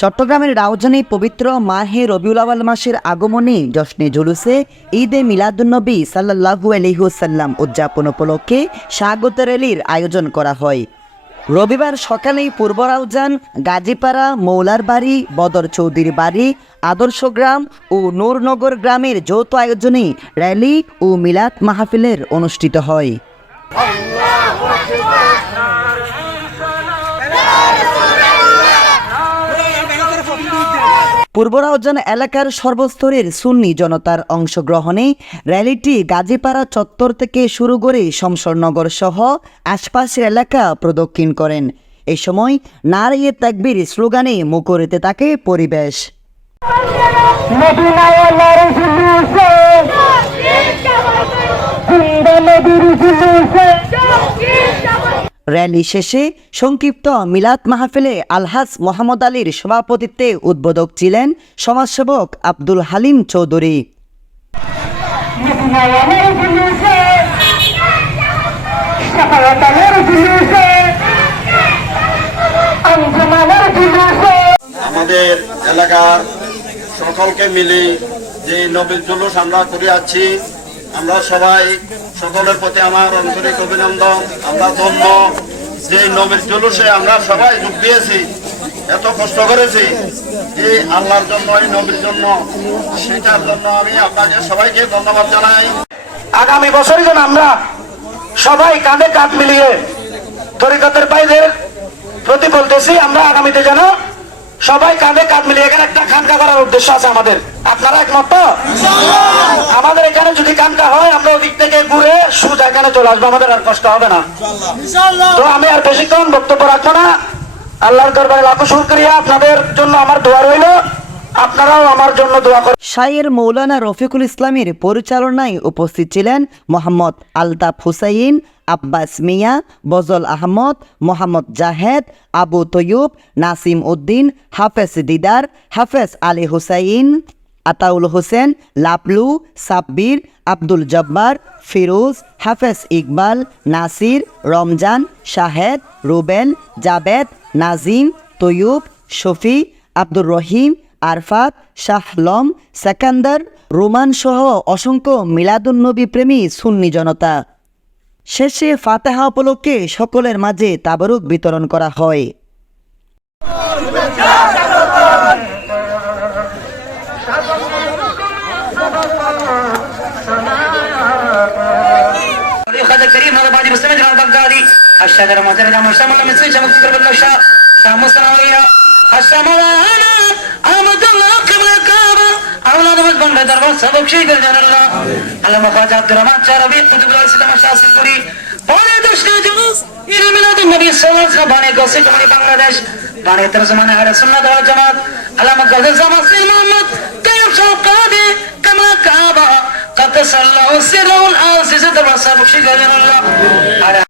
চট্টগ্রামের রাউজানে পবিত্র মাহে রবিউল আওয়াল মাসের আগমনে জশ্নে জুলুসে ঈদে মিলাদুন্নবী সাল্লাহু আলহিহসাল্লাম উদযাপন উপলক্ষে স্বাগত র্যালির আয়োজন করা হয়। রবিবার সকালেই পূর্ব রাউজান, গাজীপাড়া মৌলার বাড়ি বদর চৌধুরী বাড়ি, আদর্শ গ্রাম ও নূরনগর গ্রামের যৌথ আয়োজনে র্যালি ও মিলাদ মাহফিলের অনুষ্ঠিত হয়। পূর্ব রাউজান এলাকার সর্বস্তরের সুন্নি জনতার অংশগ্রহণে র্যালিটি গাজীপাড়া চত্বর থেকে শুরু করে শমশরনগর সহ আশপাশের এলাকা প্রদক্ষিণ করেন। এই সময় নারিয়ে তাকবির স্লোগানে মুখরিতে থাকে পরিবেশ। মদিনাওয়ালার জুলুসে জিন্দা নবীর জুলুসে র্যালি শেষে সংক্ষিপ্ত মিলাদ মাহফিলে আলহাজ মোহাম্মদ আলীর সভাপতিত্বে উদ্বোধক ছিলেন সমাজসেবক আব্দুল হালিম চৌধুরী। আমাদের এলাকার সকলকে মিলে যে নবীর জুলুস আমরা করে আছি, আমরা সবাই সকলের প্রতি আমার আন্তরিক অভিনন্দন, আমরা ধন্য। যে নবীর জুলুসে আমরা সবাই যোগ দিয়েছি, এত কষ্ট করেছি এই আল্লাহর জন্য, এই নবীর জন্য, সেটার জন্য আমি আপনাকে সবাইকে ধন্যবাদ জানাই। আগামী বছর যেন আমরা সবাই কাঁধে কাঁধ মিলিয়ে তরিকতের বাইরের প্রতি বলতেছি আমরা আগামীতে যেন সবাই কাঁধে কাঁধ মিলিয়ে এখানে একটা খানকা করার উদ্দেশ্য আছে আমাদের। আপনারা একমত তো? আমাদের এখানে যদি খানকা হয় আমরা ওদিক থেকে ঘুরে সুজ এখানে চলে আসব আমাদের আর কষ্ট হবে না। তো আমি আর বেশিক্ষণ বক্তব্য রাখব না। আল্লাহর দরবারে লাখো শুকরিয়া। আপনাদের জন্য আমার দোয়া রইল। আপনারাও আমার জন্য দোয়া করবেন শায়ের মৌলানা রফিকুল ইসলামের পরিচালনায় উপস্থিত ছিলেন মোহাম্মদ আলতাফ হুসাইন আব্বাস মিয়া, বজল আহমদ, মোহাম্মদ জাহেদ, আবু তৈয়ুব, নাসিম উদ্দিন, হাফেজ দিদার, হাফেজ আলী হুসাইন, আতাউল হোসেন, লাপলু, সাব্বির, আব্দুল জব্বার, ফিরোজ, হাফেজ ইকবাল, নাসির, রমজান, শাহেদ, রুবেল, জাবেদ, নাজিম, তৈয়ুব, শফি, আব্দুর রহিম, আরফাত শাহলম সেকান্দার, রোমান সহ অসংখ্য মিলাদুন্নবী প্রেমী সুন্নি জনতা। শেষে ফাতেহা উপলক্ষে সকলের মাঝে তাবারুক বিতরণ করা হয় هذا بعد مستمع جناب بغدادي الشجر ما زال ما شاء الله من سوي شمس تقرب النشاء شام السنوية الشمالانة أحمد الله قبل الكعبة أولاد بس بند دربار سبب شيء جل الله على مخاج عبد الرحمن شربي قطب الله سيدنا شاسي পুরি পরে দুষ্টা জুলুস ইরা মিলাদ নবী সাল্লাল্লাহু আলাইহি ওয়াসাল্লাম বানে গসে জমানি বাংলাদেশ বানে তর জমানা আহলে সুন্নাত ওয়াল জামাত আলামা গাজী জামাত সৈয়দ মোহাম্মদ তাইয়্যিব শওকাদি কামা কাবা قد تسلوا سرهم آسسة الرسول بخشي قال الله على